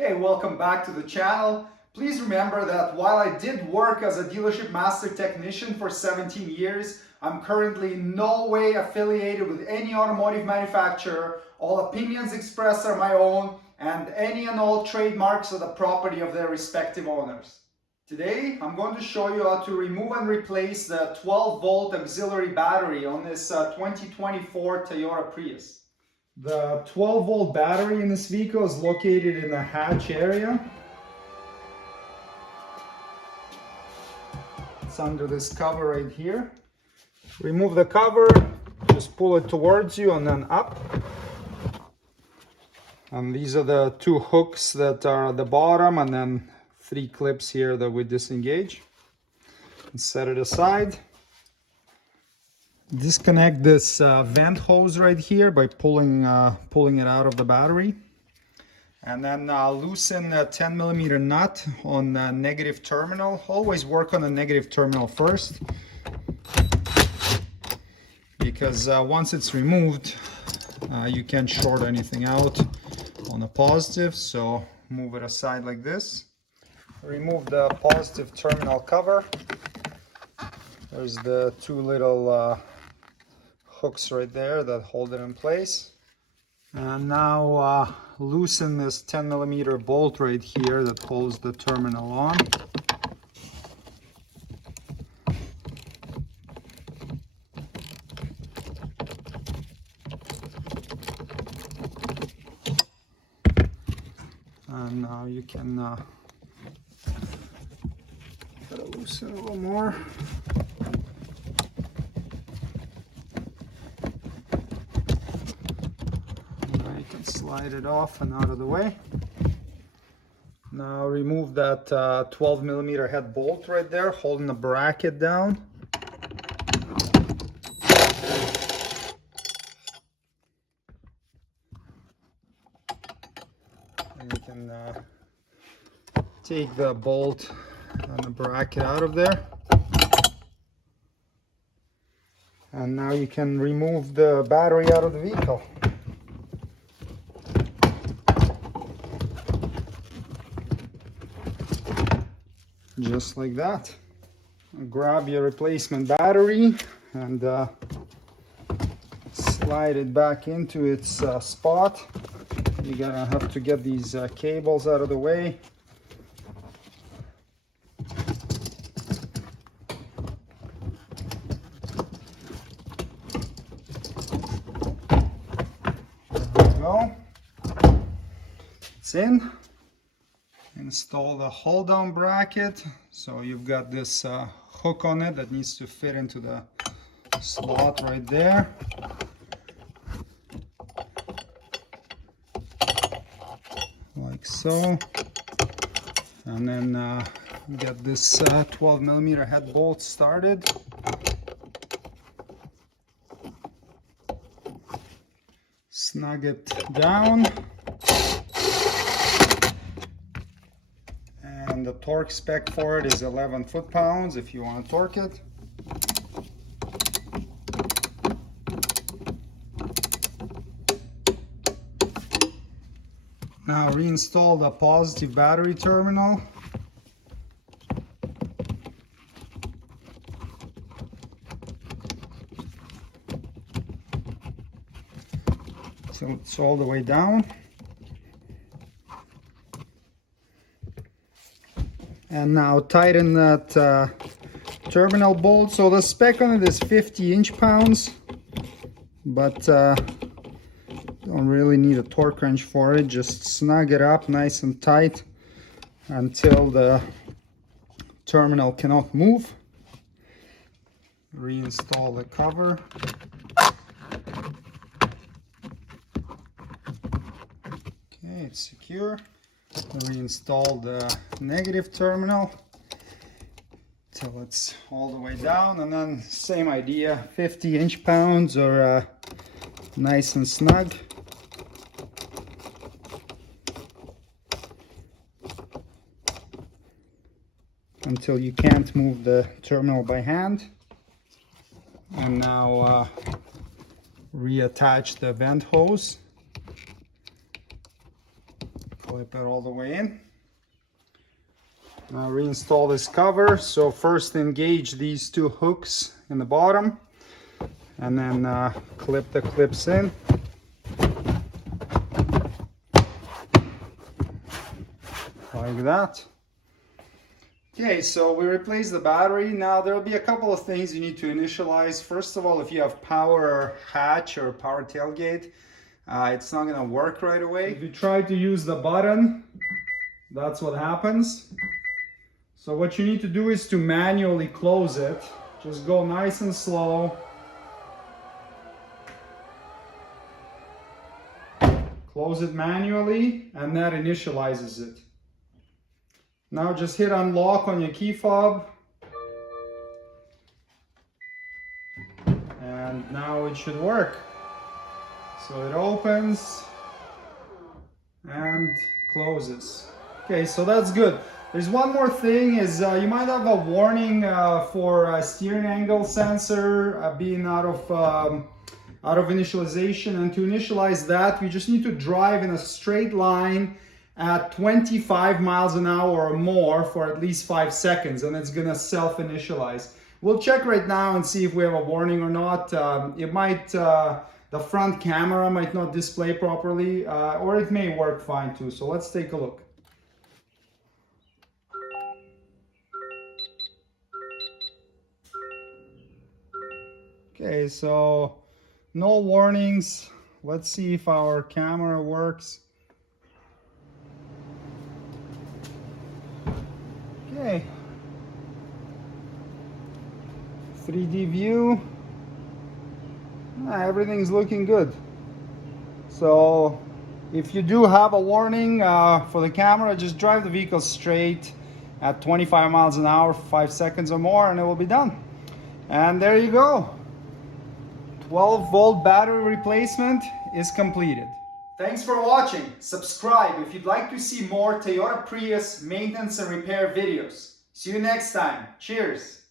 Hey, welcome back to the channel. Please remember that while I did work as a dealership master technician for 17 years, I'm currently in no way affiliated with any automotive manufacturer. All opinions expressed are my own, and any and all trademarks are the property of their respective owners. Today, I'm going to show you how to remove and replace the 12-volt auxiliary battery on this 2024 Toyota Prius. The 12-volt battery in this vehicle is located in the hatch area. It's under this cover right here. Remove the cover, just pull it towards you and then up. And these are the two hooks that are at the bottom, and then 3 clips here that we disengage. And set it aside. Disconnect this vent hose right here by pulling it out of the battery, and then loosen a 10mm nut on the negative terminal. Always work on the negative terminal first, because once it's removed you can't short anything out on the positive. So move it aside like this. Remove the positive terminal cover. There's the 2 little hooks right there that hold it in place. And now loosen this 10mm bolt right here that holds the terminal on. And now you can gotta loosen a little more. Slide it off and out of the way. Now remove that 12mm head bolt right there, holding the bracket down. And you can take the bolt and the bracket out of there. And now you can remove the battery out of the vehicle. Just like that. Grab your replacement battery and slide it back into its spot. You're gonna have to get these cables out of the way. There we go. It's in. Install the hold down bracket. So you've got this hook on it that needs to fit into the slot right there. Like so. And then get this 12mm head bolt started. Snug it down. And the torque spec for it is 11 foot-pounds if you want to torque it. Now reinstall the positive battery terminal. So it's all the way down. And now tighten that terminal bolt. So the spec on it is 50 inch-pounds, but don't really need a torque wrench for it. Just snug it up nice and tight until the terminal cannot move. Reinstall the cover. Okay, it's secure. Reinstall the negative terminal till it's all the way down, and then same idea, 50 inch-pounds or nice and snug. Until you can't move the terminal by hand. And now reattach the vent hose. clip it all the way in. Now reinstall this cover. So first engage these two hooks in the bottom and then clip the clips in. Like that. Okay, so we replaced the battery. Now there'll be a couple of things you need to initialize. First of all, if you have power hatch or power tailgate, it's not gonna work right away. If you try to use the button, that's what happens. So what you need to do is to manually close it. Just go nice and slow. Close it manually, and that initializes it. Now just hit unlock on your key fob. And now it should work. So it opens and closes. Okay, so that's good. There's one more thing is you might have a warning for a steering angle sensor being out of initialization, and to initialize that we just need to drive in a straight line at 25 miles an hour or more for at least 5 seconds, and it's gonna self-initialize. We'll check right now and see if we have a warning or not. It might, the front camera might not display properly, or it may work fine too. So let's take a look. Okay, so no warnings. Let's see if our camera works. Okay, 3D view. Everything's looking good. So if you do have a warning for the camera, just drive the vehicle straight at 25 miles an hour for 5 seconds or more and it will be done. And there you go. 12-volt battery replacement is completed. Thanks for watching. Subscribe if you'd like to see more Toyota Prius maintenance and repair videos. See you next time. Cheers.